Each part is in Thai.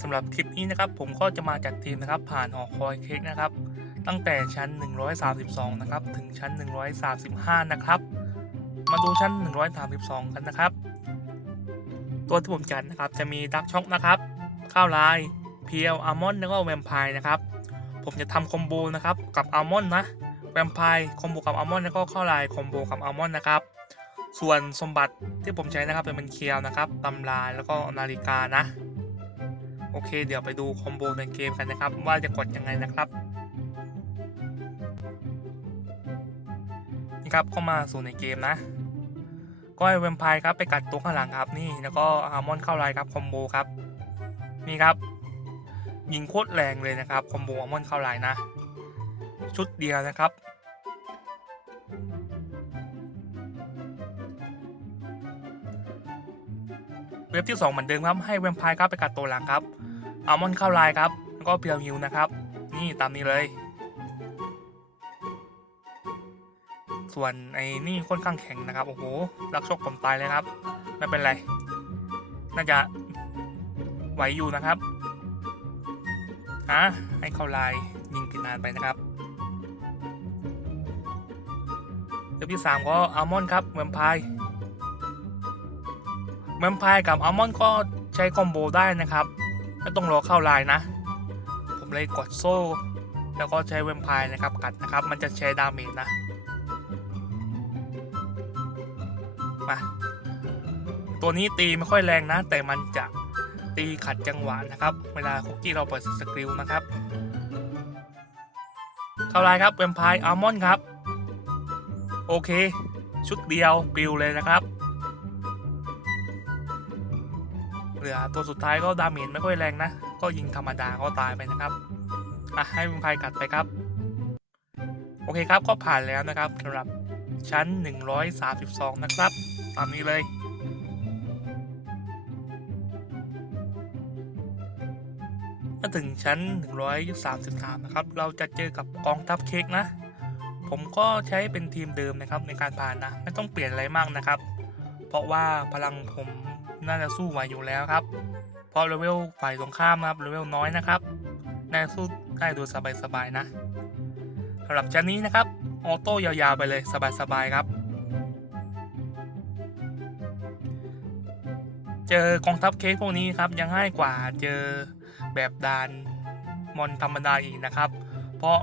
สำหรับคลิปนี้นะครับผมก็จะมาจัดทีมนะครับผ่านหอคอยเค้กนะครับ ตั้งแต่ชั้น 132 นะครับถึงชั้น 135 นะครับ มาดูชั้น 132 กันนะครับ ตัวที่ผมจัดนะครับจะมีดักช็อกนะครับ ข้าวลายเพียวอัลมอนด์แล้วก็แวมไพร์นะครับ ผมจะทำคอมโบนะครับกับอัลมอนด์นะแวมไพร์คอมโบกับอัลมอนด์แล้วก็ข้าวลายคอมโบกับอัลมอนด์นะครับ ส่วนสมบัติที่ผมใช้นะครับเป็นเคียวนะครับตำราแล้วก็นาฬิกานะ โอเค เดี๋ยวไปดูคอมโบในเกมกันนะครับ ว่าจะกดยังไงนะครับนี่ครับเข้ามาสู่ในเกมนะก็ให้แวมไพร์ครับไปกัดตัวข้างหลังครับนี่แล้วก็อาร์มอนเข้าไลน์ครับคอมโบครับนี่ครับยิงโคตรแรงเลยนะครับคอมโบอาร์มอนเข้าไลน์นะ ชุดเดียวนะครับ เว็บที่ 2 เหมือนเดิมครับ ให้แวมไพร์ครับไปกัดตัวหลังครับอัลมอนด์เข้าลน์ครับ แล้วก็เพียวฮิวนะครับ นี่ตามนี้เลย ส่วนไอ้นี่ค่อนข้างแข็งนะครับ โอ้โหรักชกผมตายเลยครับ ไม่เป็นไร น่าจะไหวอยู่นะครับฮะให้เข้าลน์ยิงผิดนานไปนะครับเว็บที่ 3 ก็อัลมอนด์ครับแวมไพร์ แวมไพร์กับอัลมอนด์ก็ใช้คอมโบได้นะครับ ไม่ต้องรอเข้าไลน์นะ ผมเลยกดโซ่ แล้วก็ใช้แวมไพร์นะครับกัดนะครับ มันจะใช้ดาเมจนะ มา ตัวนี้ตีไม่ค่อยแรงนะ แต่มันจะตีขัดจังหวะนะครับ เวลาคุกกี้เราเปิดสกิลนะครับ เข้าไลน์ครับแวมไพร์อัลมอนด์ครับ โอเค ชุดเดียวปิวเลยนะครับ ตัวสุดท้ายก็ดาเมจไม่ค่อยแรงนะ ก็ยิงธรรมดาก็ตายไปนะครับอะให้วิมพกัดไปครับ โอเคครับก็ผ่านแล้วนะครับสำหรับชั้น 132 นะครับ ตามนี้เลยมาถึงชั้น 133 นะครับ เราจะเจอกับกองทัพเค้กนะ ผมก็ใช้เป็นทีมเดิมนะครับในการผ่านนะ ไม่ต้องเปลี่ยนอะไรมากนะครับ เพราะว่าพลังผม น่าจะสู้ไหวอยู่แล้วครับ เพราะเลเวลฝ่ายตรงข้ามครับเลเวลน้อยนะครับน่าสู้ได้โดยสบายๆนะสำหรับชั้นนี้นะครับออโต้ยาวๆไปเลยสบายๆครับ เจอกองทัพเค้กพวกนี้ครับยังง่ายกว่าเจอแบบดานมอนธรรมดาอีกนะครับ เพราะ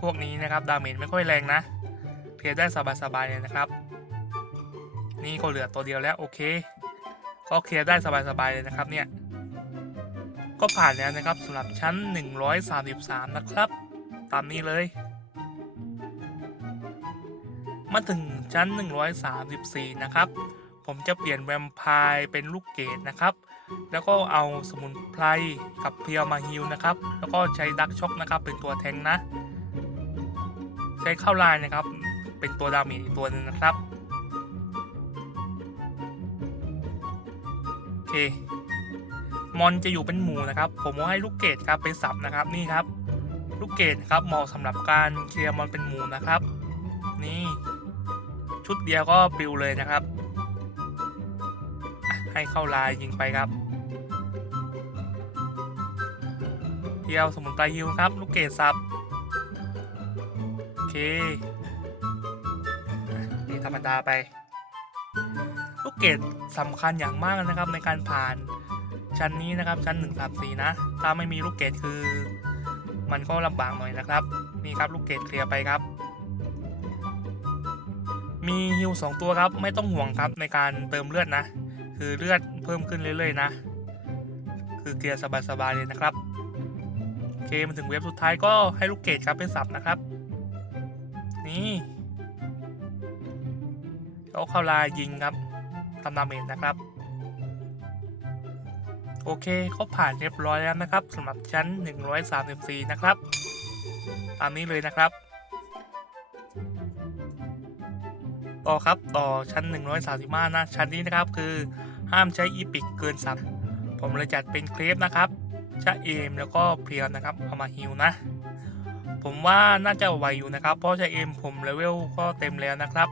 พวกนี้นะครับดาเมจไม่ค่อยแรงนะเคลียร์ได้สบายๆเลยนะครับ นี่ก็เหลือตัวเดียวแล้วโอเค ก็เคลียร์ได้สบายๆเลยนะครับเนี่ย ก็ผ่านแล้วนะครับสำหรับชั้น 133 นะครับ ตามนี้เลย มาถึงชั้น 134 นะครับ ผมจะเปลี่ยนแวมไพร์เป็นลูกเกดนะครับ แล้วก็เอาสมุนไพรกับเพียวมาฮิลนะครับ แล้วก็ใช้ดักช็อกนะครับเป็นตัวแทงนะ ใช้เข้าลายนะครับ เป็นตัวดาเมจอีกตัวหนึ่งนะครับ เค มอนจะอยู่เป็นหมู่นะครับ ผมว่าให้ลูกเกดครับไปสับนะครับนี่ครับ ลูกเกดครับเหมาะสำหรับการเคลียร์มอนเป็นหมู่นะครับ นี่ ชุดเดียวก็ปิวเลยนะครับ ให้เข้าลายยิงไปครับเดียวสมุนไพรฮิวครับ ลูกเกดสับโอเคนี่ธรรมดาไป ลูกเกดสำคัญอย่างมากนะครับในการผ่านชั้นนี้นะครับชั้น1 3 4นะ ถ้าไม่มีลูกเกดคือ มันก็ลำบากหน่อยนะครับ นี่ครับลูกเกดเคลียร์ไปครับ มีฮิว2ตัวครับไม่ต้องห่วงครับในการเติมเลือดนะ คือเลือดเพิ่มขึ้นเรื่อยๆนะ คือเคลียร์สบายๆเลยนะครับโอเคมาถึงเว็บสุดท้ายก็ให้ลูกเกดครับไปสับนะครับ นี่แล้วเข้าลายยิงครับ ทำดาเมจนะครับ โอเคเขาผ่านเรียบร้อยแล้วนะครับสำหรับชั้น 134 นะครับ ตามนี้เลยนะครับ ต่อครับต่อชั้น 135 นะชั้นนี้นะครับคือห้ามใช้อีพิกเกินสับผมเลยจัดเป็นเครปนะครับชะเอมแล้วก็เพลียวนะครับเอามาฮิวนะ ผมว่าน่าจะไหวอยู่นะครับ เพราะชะเอมผมเลเวลก็เต็มแล้วนะครับ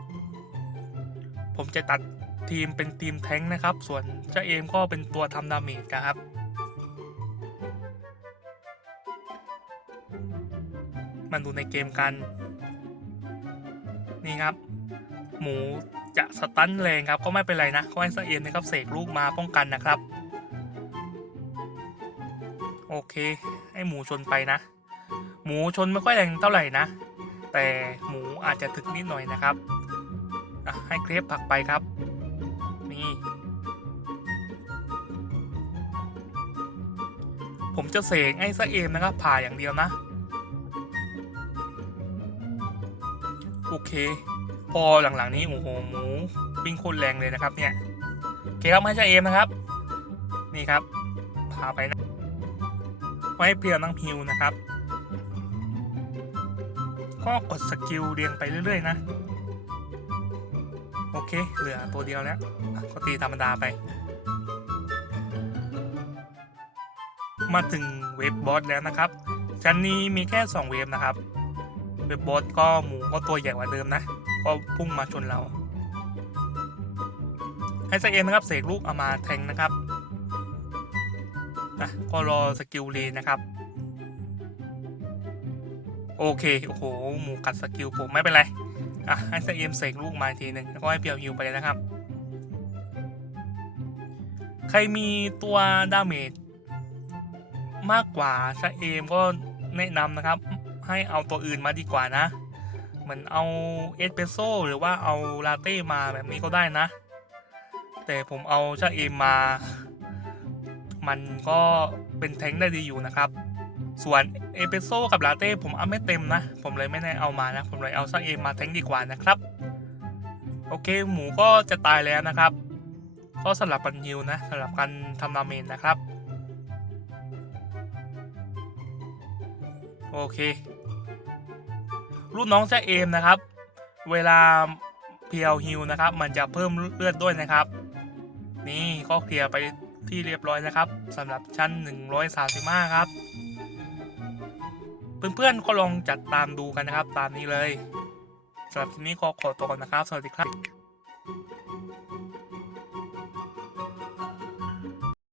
ผมจะตัด ทีมเป็นทีมแท้งค์นะครับ ส่วนเจ้าเอมก็เป็นตัวทำดาเมจนะครับมาดูในเกมกัน นี่ครับ หมูจะสตันแรงครับก็ไม่เป็นไรนะเขาให้เซเอ็มนะครับเสกลูกมาป้องกันนะครับ โอเค ให้หมูชนไปนะ หมูชนไม่ค่อยแรงเท่าไหร่นะ แต่หมูอาจจะถึกนิดหน่อยนะครับให้เครปผักไปครับ ผมจะเสกไอ้ซะเอมนะครับ ผ่าอย่างเดียวนะ โอเค พอหลังๆนี้ โอ้โหหมูวิ่งโคตรแรงเลยนะครับ เนี่ยโอเคครับไม่ใช่เอมนะครับ นี่ครับ พาไปนะไว้เพียวนั่งพิวนะครับ ก็กดสกิลเรียงไปเรื่อย ๆ นะ โอเค เหลือตัวเดียวแล้ว ก็ตีธรรมดาไป มาถึงเวฟบอสแล้วนะครับ ชั้นนี้มีแค่ 2 เวฟนะครับ เวฟบอสก็หมูก็ตัวใหญ่กว่าเดิมนะ ก็พุ่งมาชนเรา ให้สเอ็นนะครับ เสกลูกเอามาแทงนะครับอะก็รอสกิลเลนนะครับ โอเค โอ้โห หมูกัดสกิลผมไม่เป็นไร อะให้สเอ็มเสกลูกมาทีหนึ่งแล้วก็ให้เปียวฮิวไปเลยนะครับ ใครมีตัวดาเมจมากกว่าชาเอมก็แนะนำนะครับ ให้เอาตัวอื่นมาดีกว่านะ เหมือนเอาเอสเปรสโซ่หรือว่าเอาลาเต้มาแบบนี้ก็ได้นะ แต่ผมเอาชาเอมมา มันก็เป็นแทงค์ได้ดีอยู่นะครับ ส่วนเอเปโซกับลาเต้ผมเอาไม่เต็มนะ ผมเลยไม่ได้เอามานะ ผมเลยเอาชาเอมาแทงดีกว่านะครับ โอเคหมูก็จะตายแล้วนะครับ ก็สลับกันฮิวนะสลับกันทำดาเมจนะครับ โอเครุ่นน้องจ้าเอมนะครับ เวลาเพียวฮิวนะครับ มันจะเพิ่มเลือดด้วยนะครับ นี่ก็เคลียร์ไปที่เรียบร้อยนะครับสำหรับชั้น 135 ครับ เพื่อนๆก็ลองจัดตามดูกันนะครับ ตามนี้เลยสำหรับทีนี้ขอขอตัวก่อนนะครับ สวัสดีครับ